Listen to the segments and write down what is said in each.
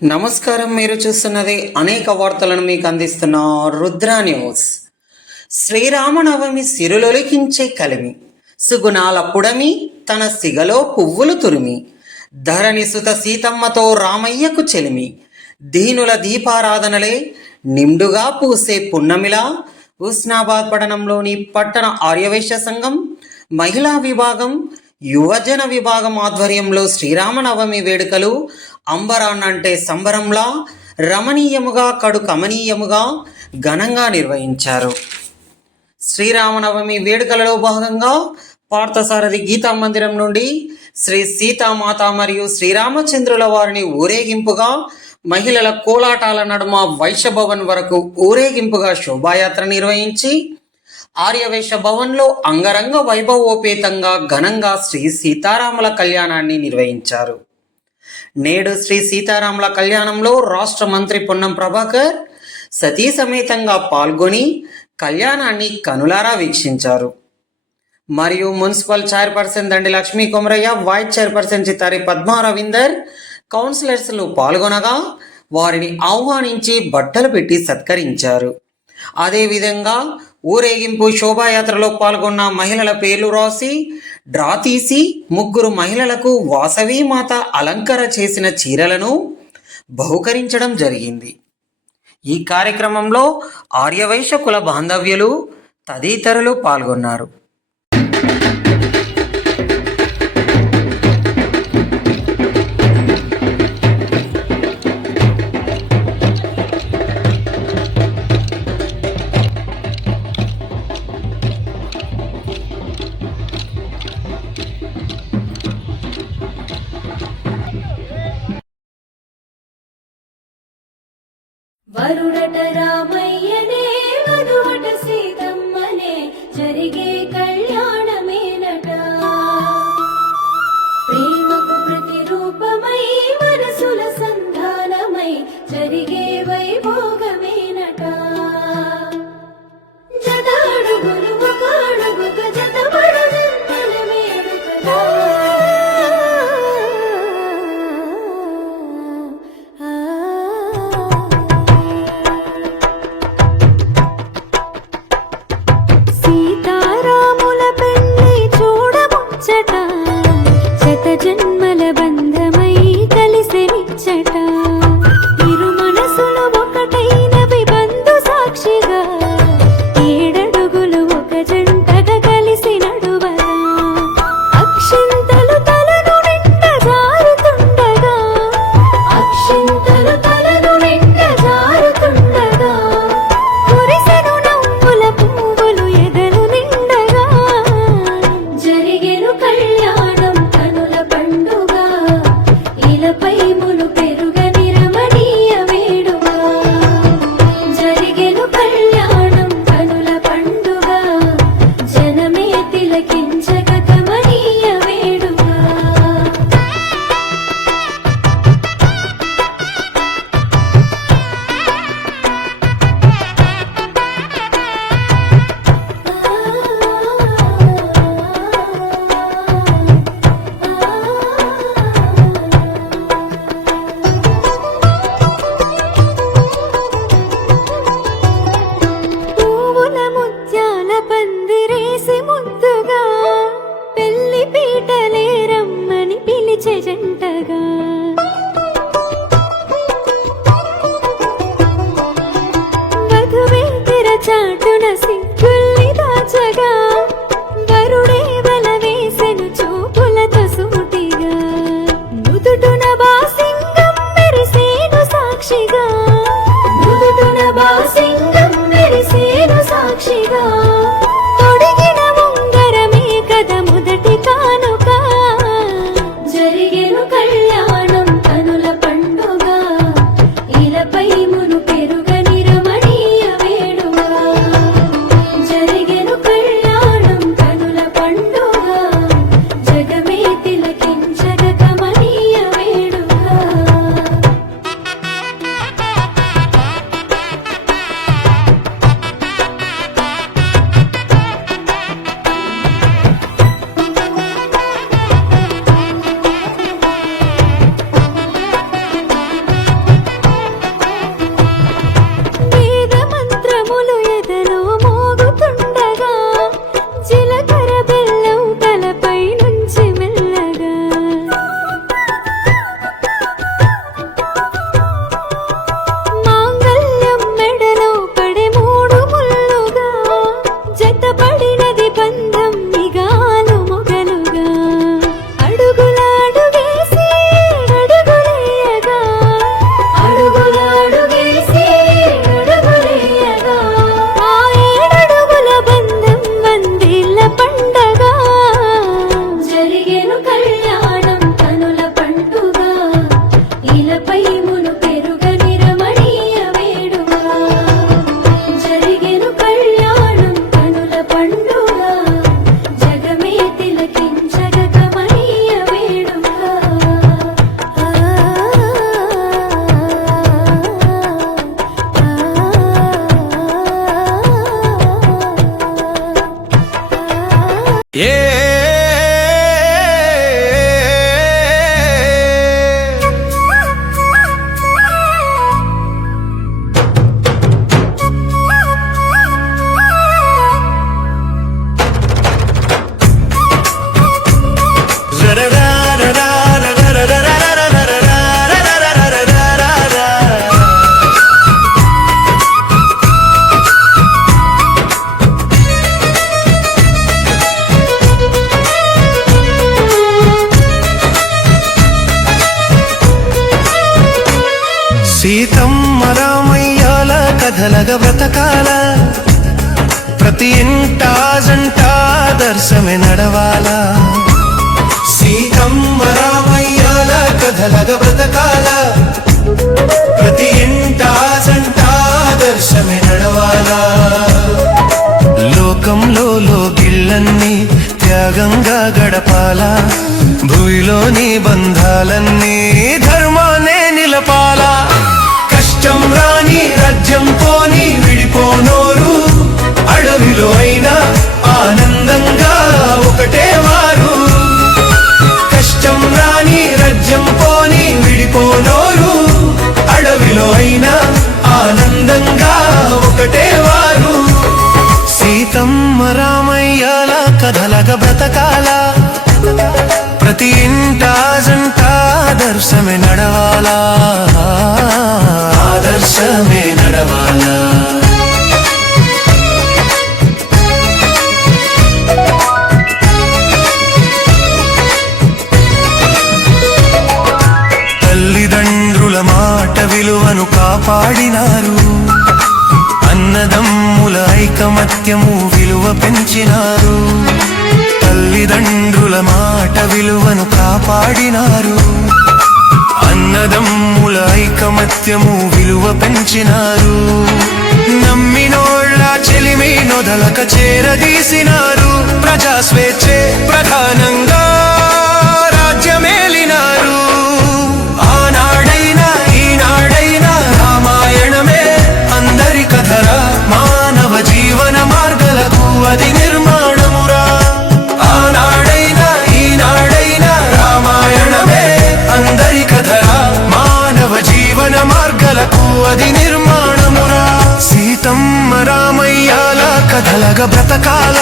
నమస్కారం. మీరు చూస్తున్నది అనేక వార్తలను మీకు అందిస్తున్న రుద్ర న్యూస్. శ్రీరామనవమి సిరులొలికించే కలిమి, సుగుణాల పుడమి తన సిగలో పువ్వులు తురిమి, ధరణి సుత సీతమ్మతో రామయ్యకు చెలిమి, దీనుల దీపారాధనలే నిండుగా పూసే పున్నమిలా హుస్నాబాద్ పట్టణంలోని పట్టణ ఆర్యవైశ్య సంఘం మహిళా విభాగం యువజన విభాగం ఆధ్వర్యంలో శ్రీరామనవమి వేడుకలు అంబరాన్నంటే సంబరంలా రమణీయముగా కడు కమనీయముగా ఘనంగా నిర్వహించారు. శ్రీరామనవమి వేడుకలలో భాగంగా పార్థసారథి గీతా మందిరం నుండి శ్రీ సీతామాత మరియు శ్రీరామచంద్రుల వారిని ఊరేగింపుగా మహిళల కోలాటాల నడుమ వైశ్యభవన్ వరకు ఊరేగింపుగా శోభాయాత్ర నిర్వహించి ఆర్యవైశ్య భవన్లో అంగరంగ వైభవోపేతంగా ఘనంగా శ్రీ సీతారాముల కళ్యాణాన్ని నిర్వహించారు. నేడు శ్రీ సీతారాముల కళ్యాణంలో రాష్ట్ర మంత్రి పొన్నం ప్రభాకర్ సతీ సమేతంగా పాల్గొని కళ్యాణాన్ని కనులారా వీక్షించారు. మరియు మున్సిపల్ చైర్పర్సన్ దండి లక్ష్మీ కొమరయ్య, వైస్ చైర్పర్సన్ చిత్తారి పద్మా రవీందర్, కౌన్సిలర్స్లు పాల్గొనగా వారిని ఆహ్వానించి బట్టలు పెట్టి సత్కరించారు. అదేవిధంగా ఊరేగింపు శోభాయాత్రలో పాల్గొన్న మహిళల పేర్లు రాసి డ్రా తీసి 3 మహిళలకు వాసవీమాత అలంకర చేసిన చీరలను బహుకరించడం జరిగింది. ఈ కార్యక్రమంలో ఆర్యవైశ్య కుల బాంధవ్యులు తదితరులు పాల్గొన్నారు. వరుడట రామయ్యనే వధువట సీతమ్మనే జరిగే కళ్యాణమేనట. ప్రేమకు ప్రతిరూపమై మనసుల సంధానమై జరిగే వైభోగమేనట. జత అడుగులు ఒక అడుగుక జతపడు జన్మల వేడుకలా. శత జన్మల బంధమై కలిసెనిచ్చట. ఇరు మనసులు ఒకటైనవి బంధు సాక్షిగా, 7 అడుగులు ఒక జంటగా కలిసి నడువగా. అక్షింతలు తలను నిండ జారుతుండగా, అక్షింతలు తలను నిండ జారుతుండగా, కురిసెను నవ్వుల పువ్వులు ఎదలు నిండగా. జరిగెను కళ్యాణం కనుల పండుగ, ఇలపై ములు పెరుగని రమణీయ వేడుక. జరిగెను కళ్యాణం కనుల పండుగ, జనమే తిలకించక కమనీయ వేడుక. పువ్వుల ముత్యాల పందిరేసి ముద్దుగా, పెళ్లి పీటలే రమ్మని పిలిచే జంటగా. వధువే తెరచాటున సిగ్గుల్ని దాచగా, వరుడే వల వేసెను చూపులతో సూటిగా. నుదుటున బాసింగం మెరిసేను సాక్షిగా, నుదుటున బాసింగం మెరిసేను సాక్షిగా. తొడిగిన ఉంగరమే కథ మొదటి కానుక. జరిగెను కళ్యాణం సీతమ్మ రామయ్యాల కథలగ బ్రతకాల, ప్రతి ఇంట జంట దర్శమే నడవాల. సీతమ్మ రామయ్యాల కథలగ బ్రతకాల, ప్రతి ఇంట జంట దర్శమే నడవాల. లోకంలో లోగిళ్ళన్నీ త్యాగంగా గడపాల, భూమిలోని బంధాలన్నీ ధర్మాన్నే నిలపాల. కష్టం రాని రాజ్యం పోని విడిపోనోరు, అడవిలో అయినా ఆనందంగా ఒకటే వారు. కష్టం రాని రాజ్యం పోని విడిపోనోరు, అడవిలో అయినా ఆనందంగా ఒకటే వారు. సీతమ్మ రామయ్యాల కథలగ బ్రతకాల, ప్రతి ఇంట జంట ఆదర్శమే నడవాలా, ఆదర్శమే నడవాలా. తల్లిదండ్రుల మాట విలువను కాపాడినారు, అన్నదమ్ముల ఐకమత్యము విలువ పెంచినారు. తల్లిదండ్రుల మాట విలువను కాపాడినారు, అన్నదమ్ముల ఐకమత్యము విలువ పెంచినారు. నమ్మినోళ్ళ చెలిమి నొదలక చేరదీసినారు, ప్రజా స్వేచ్ఛే ప్రధానంగా రాజ్యమేలినారు. ఆనాడైనా ఈనాడైనా రామాయణమే అందరి కథరా, మానవ జీవన మార్గాలకు అది నిర్మాణమురా. ఆనాడైనా ఈనాడైనా రామాయణమే అందరి కథరా, మానవ జీవన మార్గాలకు అది నిర్మాణమురా. సీతమ్మ రామయ్యాల కథలగ బ్రతకాల,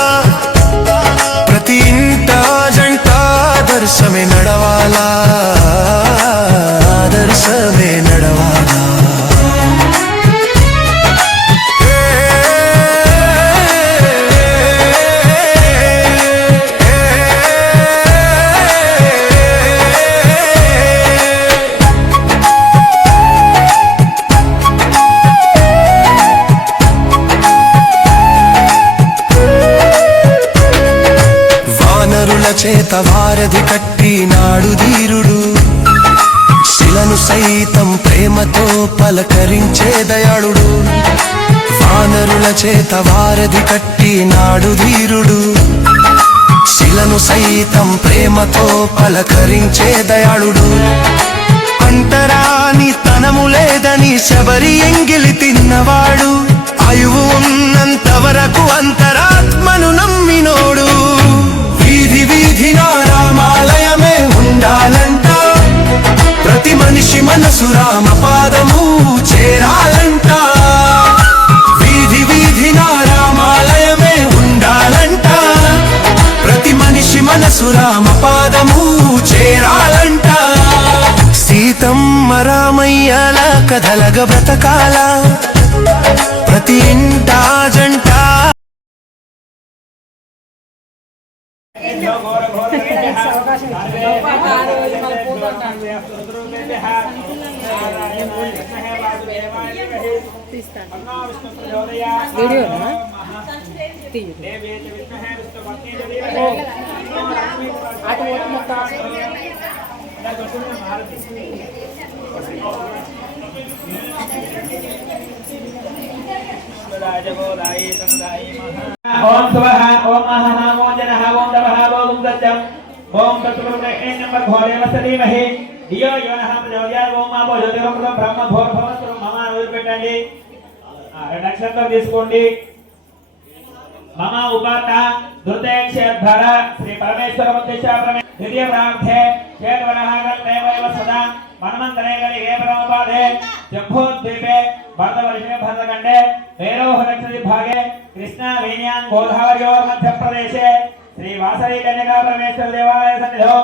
ప్రతి ఇంట జంట ఆదర్శమే నడవాలా, ఆదర్శమే నడవాలా. చేత వారధి కట్టి నాడు ధీరుడు, శిలను సైతం ప్రేమతో పలకరించే దయాళుడు. వానరుల చేత వారధి కట్టి నాడు ధీరుడు, శిలను సైతం ప్రేమతో పలకరించే దయాళుడు. అంటరాని తనము లేదని శబరి ఎంగిలి తిన్నవాడు, ఆయువు ఉన్నంత వరకు అంతరాత్మను నమ్మినోడు. వీధి వీధిన రామాలయమే ఉండాలంట, ప్రతి మనిషి మనసు రామ పాదము చేరాలంట. వీధి వీధిన రామాలయమే ఉండాలంట, ప్రతి మనిషి మనసు రామ పాదము చేరాలంట. సీతమ్మ రామయ్యాల కథలగ బ్రతకాల, ప్రతి ఇంట జంట ओम स्वः ओम महानामो जनः ओम तपः ओम सत्यम् ओम तत्पुरुषे नमः घोरे वसतीमहि धियो यो नः प्रचोदयात् ओम आपो ज्योतिर्गुणं ब्रह्म घोर भवस्तु मम వదిలిపెట్టండి. రెండు అక్షరాలు తీసుకోండి. మమ ఉపాత దుర్దేక్షేర్ధర శ్రీ పరమేశ్వర ఉద్దేశ ద్వితీయ ప్రార్థే చేతవరహాగల్లేవైవ సదా మన్మంతరే గలిగే పరమోపాదే జంబోద్వీపే భరతవర్షే భరతఖండే వేరోహనక్షత్రి భాగే కృష్ణా వేణ్యాన్ గోదావరియోర్ మధ్యప్రదేశే శ్రీ వాసవి కన్యకా పరమేశ్వర దేవాలయ సన్నిధౌ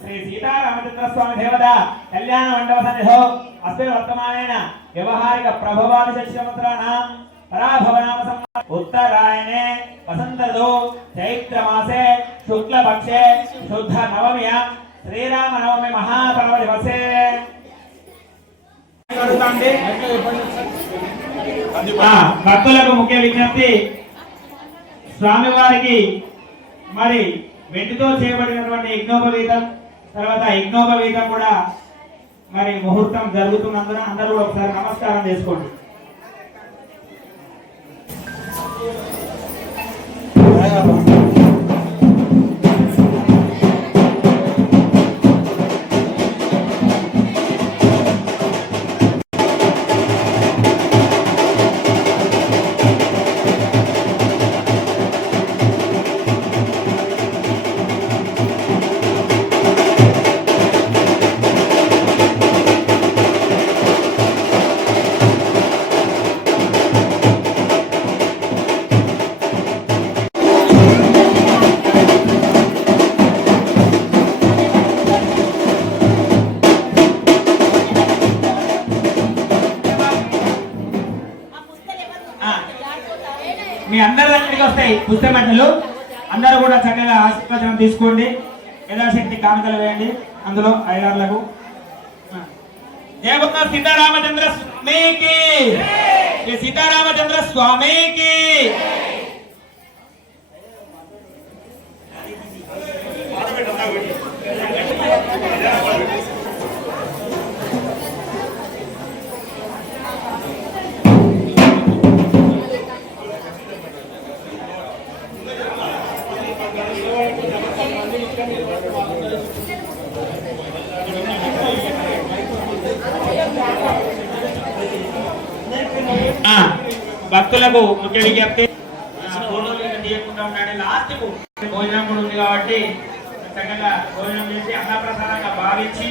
శ్రీ సీతారామచంద్ర స్వామి దేవత కళ్యాణ మండప సన్నిధౌ అస్మిన్ వర్తమానేన వ్యవహారిక ప్రభవాది శస్యమంత్రానాం పరాభవనామ उत्तरायणे वसंत ऋतु चैत्र मासे शुक्ल पक्षे शुद्ध नवम्यां श्रीराम नवमी महापर्व दिवसे అండి. భక్తులకు ముఖ్య విజ్ఞప్తి, స్వామివారికి మరి వెండితో చేయబడినటువంటి యజ్ఞోపవీతం, తర్వాత యజ్ఞోపవీతం కూడా మరి ముహూర్తం జరుగుతున్నందున అందరూ కూడా ఒకసారి నమస్కారం చేసుకోండి. మీ అందరి దగ్గరికి వస్తాయి పుస్తకమంటలు. అందరూ కూడా చక్కగా ఆశీర్వచనం తీసుకోండి. యథాశక్తి కానుకలు వేయండి అందులో అయ్యగారులకు. జయ సీతారామచంద్ర స్వామికి, సీతారామచంద్ర స్వామికి. భక్తులకు ముఖ్య విజ్ఞప్తి, ఫోటోలు తీయకుండా ఉండండి. లాస్ట్ కు భోజనం కూడా ఉంది కాబట్టి చక్కగా భోజనం చేసి అన్నప్రసాదంగా భావించి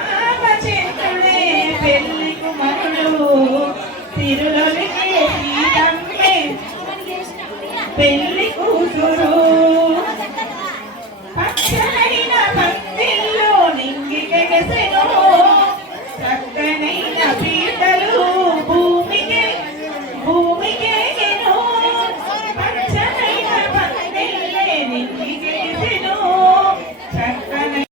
శ్రీరామచంద్రుడే పెళ్లి కుమారుడు తిరులొలికే సీతమ్మే పెళ్లి కూతురు పచ్చనైన పందిల్లో నింగికెగసెను చక్కనైన పీటలు భూమికెగెను పచ్చనైన పందిల్లే నింగికెగసెను చక్కనైన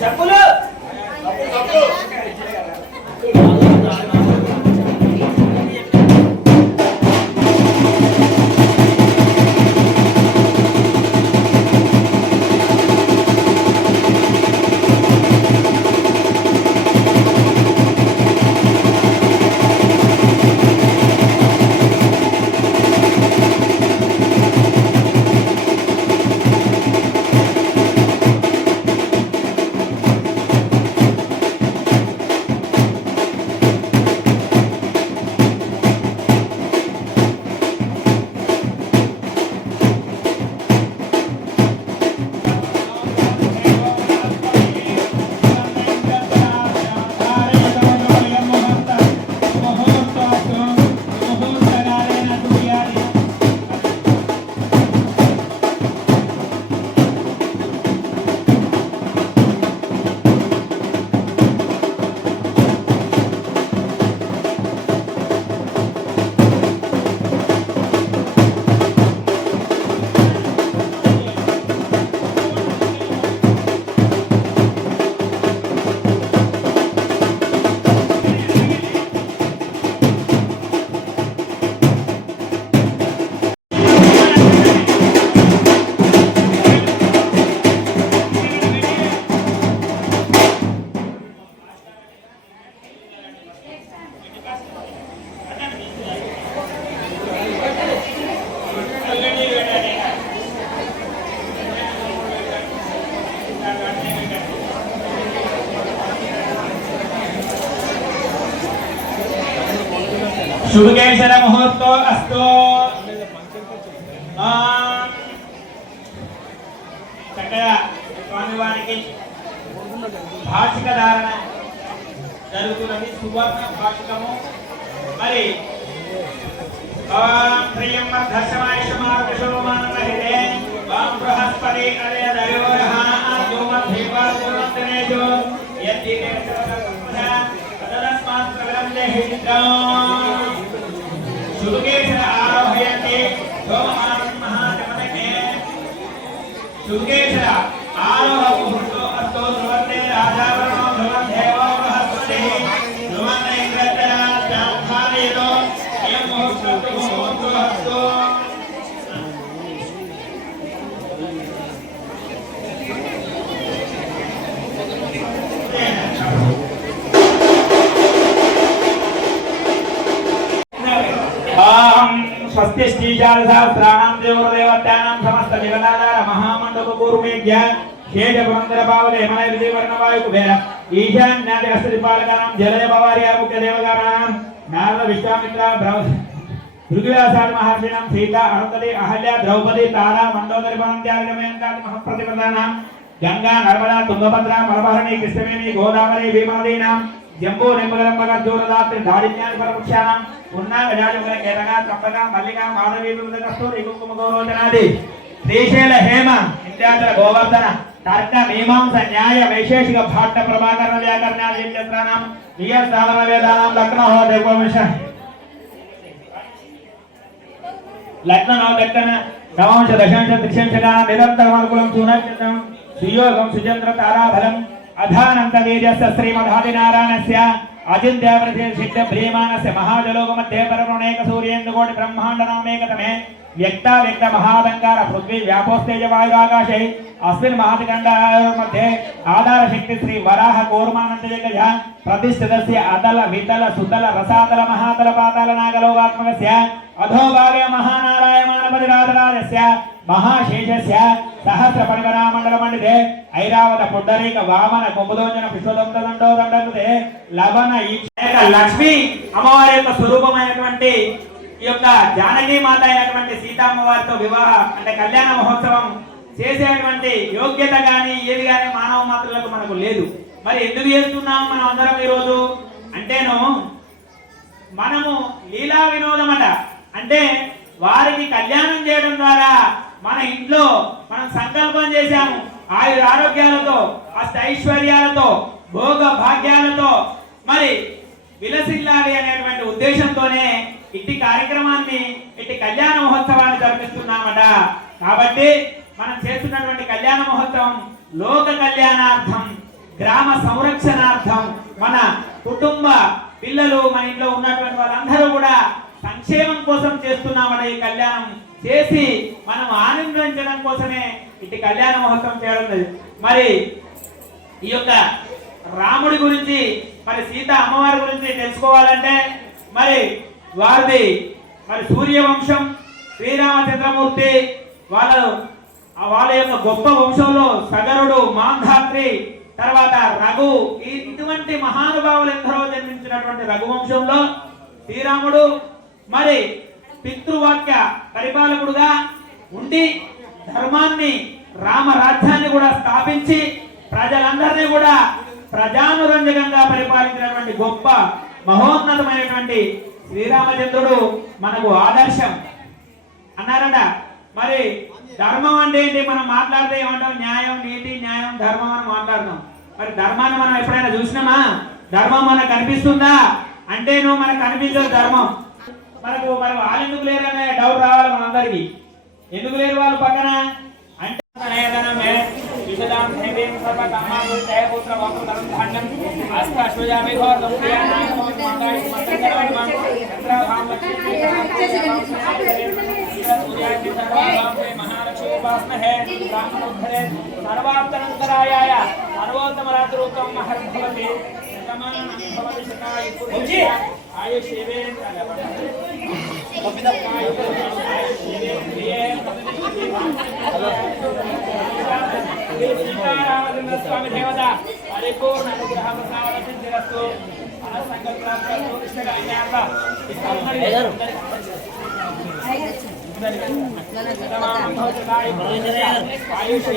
చెప్పులు శుభకేశర ముహూర్తో అస్తు. చక్కగా స్వామివారికి భాషిక ధారణ జరుగుతున్నది, సువర్ణ భాషికము. మరి ప్రియం దర్శమాయుషమారుషోమానహితే వాం బృహస్పతి అదే దయోరః ధూమధీపాదునందనేజో యద్దినే తదస్మాత్ ప్రగందేహితం. శుభకేశర ఆరోహయంతి సోమవారం మహాజమనకే. శుభకేశర ఆరోహ ముహూర్తో అస్తో ధ్రువంతే రాజావరణో ధ్రువం దేవో బృహస్పతి ధ్రువం నైగ్రత్తర చాంధారయతో అయం ముహూర్తో ముహూర్తో అస్తో. స్వస్తి శ్రీజాలసహస్రాణం దేవదేవతానాం సమస్త జగదాధార మహామండప పూర్వమేజ్ఞ శేష పురందర పావలే మన విజయవర్ణ వాయు కుబేర ఈశాన్యాది హస్తదిపాలకానాం జలయ భవార్య ముఖ్య దేవగానాం నారద విశ్వామిత్ర భృగువ్యాసాది మహర్షిణాం సీత అరుంధతి అహల్య ద్రౌపది తారా మండోదరి భవంత్యాగమయంతాది మహప్రతిపదానాం గంగా నర్మదా తుంగభద్ర మలబహరణి కృష్ణవేణి గోదావరి భీమనదీనాం జంబూ నిమ్మగరంబగర్జూరదాత్రి దాడిన్యాది పరవృక్షాణం ఉన్నా గజాజుగల కేతగా త్రంబక మల్లిక మాధవీ కస్తూరి కుంకుమ గౌరోచనాది శ్రీశైల హేమ విద్యాధర గోవర్ధన తర్క మీమాంస న్యాయ వైశేషిక భాట్ట ప్రభాకరణ వ్యాకరణాది చంద్రానాం నియ స్థావర వేదానాం లగ్నహో దేవవంశ లగ్నహో దక్కన నవంశ దశాంశ త్రిశంశగా నిరంతరమనుకులం సునక్షత్రం సుయోగం సుచంద్ర తారాఫలం అధానంత వీర్యస్య శ్రీమధాదినారాయణస్య అజింద్యావృతి సిద్ధ భ్రీమానస్య మహాజలోకమధ్యే పరమణేక సూర్యేందుకోటి బ్రహ్మాండనామేకతమే వ్యక్త మహాలంకార పృథ్వీ వ్యాపోస్తేజ వాయురాకాశై అస్మిన్ మహాతికండే ఆధార శక్తి శ్రీ వరాహ కూర్మానందజగజ ప్రతిష్ఠితస్య అతల వితల సుతల రసాతల మహాతల పాతాల నాగలోకాత్మకస్య అధోభాగే మహానారాయమానపతిరాజరాజస్య మహాశేషస్య సహస్ర పరివరామండల మండితే ఐరావత పుండరీక వామన కుంభదోజన విశ్వదండో దండకుతే లవణ ఈ లక్ష్మి అమ్మవారి యొక్క స్వరూపమైనటువంటి ఈ యొక్క జానకీ మాత అయినటువంటి సీతామ్మవారితో వివాహ అంటే కళ్యాణ మహోత్సవం చేసేటువంటి యోగ్యత గాని ఏది గాని మానవ మాత్రులకు మనకు లేదు. మరి ఎందుకు చేస్తున్నాము మనం అందరం ఈరోజు అంటేను మనము లీలా వినోదమట. అంటే వారికి కళ్యాణం చేయడం ద్వారా మన ఇంట్లో మనం సంకల్పం చేశాము ఆయుర ఆరోగ్యాలతో అష్టైశ్వర్యాలతో భోగ భాగ్యాలతో మరి విలసిల్లాలి అనేటువంటి ఉద్దేశంతోనే ఇట్టి కార్యక్రమాన్ని ఇట్టి కళ్యాణ మహోత్సవాన్ని జరిపిస్తున్నామట. కాబట్టి మనం చేస్తున్నటువంటి కళ్యాణ మహోత్సవం లోక కళ్యాణార్థం గ్రామ సంరక్షణార్థం మన కుటుంబ పిల్లలు మన ఇంట్లో ఉన్నటువంటి వాళ్ళందరూ కూడా సంక్షేమం కోసం చేస్తున్నామని ఈ కళ్యాణం చేసి మనం ఆనందించడం కోసమే ఇటు కళ్యాణ మహోత్సవం చేయడం లేదు. మరి ఈ యొక్క రాముడి గురించి మరి సీత అమ్మవారి గురించి తెలుసుకోవాలంటే మరి వారిది మరి సూర్యవంశం, శ్రీరామచంద్రమూర్తి వాళ్ళ యొక్క గొప్ప వంశంలో సగరుడు, మాంధాత్రి, తర్వాత రఘు, ఇటువంటి మహానుభావులు ఎందరో జన్మించినటువంటి రఘువంశంలో శ్రీరాముడు మరి పితృవాక్య పరిపాలకుడుగా ఉండి ధర్మాన్ని, రామరాజ్యాన్ని కూడా స్థాపించి ప్రజలందరినీ కూడా ప్రజానురంజకంగా పరిపాలించినటువంటి గొప్ప మహోన్నతమైనటువంటి శ్రీరామచంద్రుడు మనకు ఆదర్శం అన్నారట. మరి ధర్మం అంటే ఏంటి? మనం మాట్లాడితే ఏమంటాం? న్యాయం, నీతి, న్యాయం, ధర్మం అని మాట్లాడతాం. మరి ధర్మాన్ని మనం ఎప్పుడైనా చూసినామా? ధర్మం మనకు కనిపిస్తుందా అంటే నువ్వు మనకు కనిపించదు ధర్మం. మరి వాళ్ళు ఎందుకు లేరు అనే డౌట్ రావాలి మనందరికి. ఎందుకు లేరు వాళ్ళు పక్కన అంటే సర్వాంతరంతరాయాయ సర్వోత్తమ రాత్రోత్తమ మహర్భవతి స్వామి దేవత పరిపూర్ణ అనుగ్రహ ప్రసాద సిద్ధిరస్తు. ఆయుష్